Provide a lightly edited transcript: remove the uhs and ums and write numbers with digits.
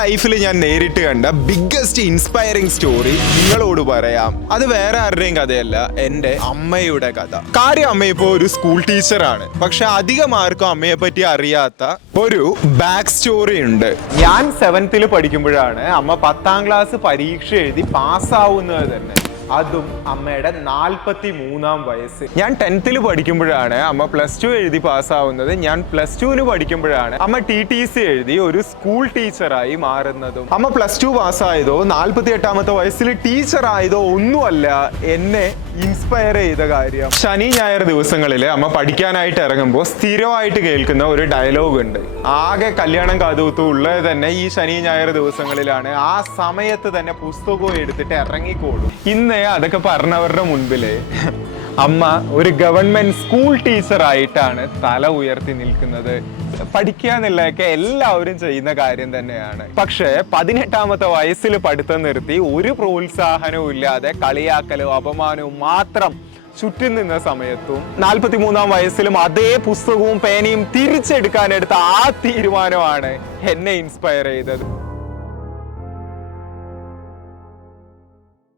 ലൈഫിൽ ഞാൻ നേരിട്ട് കണ്ട ബിഗ്ഗസ്റ്റ് ഇൻസ്പയറിംഗ് സ്റ്റോറി നിങ്ങളോട് പറയാം. അത് വേറെ ആരുടെയും കഥയല്ല, എൻ്റെ അമ്മയുടെ കഥ. കാര്യം അമ്മ ഇപ്പോൾ ഒരു സ്കൂൾ ടീച്ചറാണ്. പക്ഷെ അധികം ആർക്കും അമ്മയെ പറ്റി അറിയാത്ത ഒരു ബാക്ക് സ്റ്റോറി ഉണ്ട്. ഞാൻ 7th പഠിക്കുമ്പോഴാണ് അമ്മ 10ാം ക്ലാസ് പരീക്ഷ എഴുതി പാസ്സാവുന്നത് തന്നെ. അതും അമ്മയുടെ 43ാം വയസ്സ്. ഞാൻ 10th പഠിക്കുമ്പോഴാണ് അമ്മ +2 എഴുതി പാസ്സാവുന്നത്. ഞാൻ +2 പഠിക്കുമ്പോഴാണ് അമ്മ TTC എഴുതി ഒരു സ്കൂൾ ടീച്ചറായി മാറുന്നതും. അമ്മ +2 പാസ്സായതോ 48ാമത്തെ വയസ്സിൽ ടീച്ചർ ആയതോ ഒന്നുമല്ല എന്നെ ഇൻസ്പയർ ചെയ്ത കാര്യം. ശനി ഞായർ ദിവസങ്ങളിൽ അമ്മ പഠിക്കാനായിട്ട് ഇറങ്ങുമ്പോൾ സ്ഥിരമായിട്ട് കേൾക്കുന്ന ഒരു ഡയലോഗ് ഉണ്ട്. ആകെ കല്യാണം കാതുകുത്തും ഉള്ളത് തന്നെ ഈ ശനി ഞായർ ദിവസങ്ങളിലാണ്. ആ സമയത്ത് തന്നെ പുസ്തകവും എടുത്തിട്ട് ഇറങ്ങിക്കോളും. ഇന്ന് അതൊക്കെ പറഞ്ഞവരുടെ മുൻപില് അമ്മ ഒരു ഗവൺമെന്റ് സ്കൂൾ ടീച്ചർ ആയിട്ടാണ് തല ഉയർത്തി നിൽക്കുന്നത്. പഠിക്കുക എന്നുള്ളതൊക്കെ എല്ലാവരും ചെയ്യുന്ന കാര്യം തന്നെയാണ്. പക്ഷെ 18ാമത്തെ വയസ്സിൽ പഠിത്തം നിർത്തി ഒരു പ്രോത്സാഹനവും ഇല്ലാതെ കളിയാക്കലും അപമാനവും മാത്രം ചുറ്റും നിന്ന സമയത്തും 43ാം വയസ്സിലും അതേ പുസ്തകവും പേനയും തിരിച്ചെടുക്കാനെടുത്ത ആ തീരുമാനമാണ് എന്നെ ഇൻസ്പയർ ചെയ്തത്.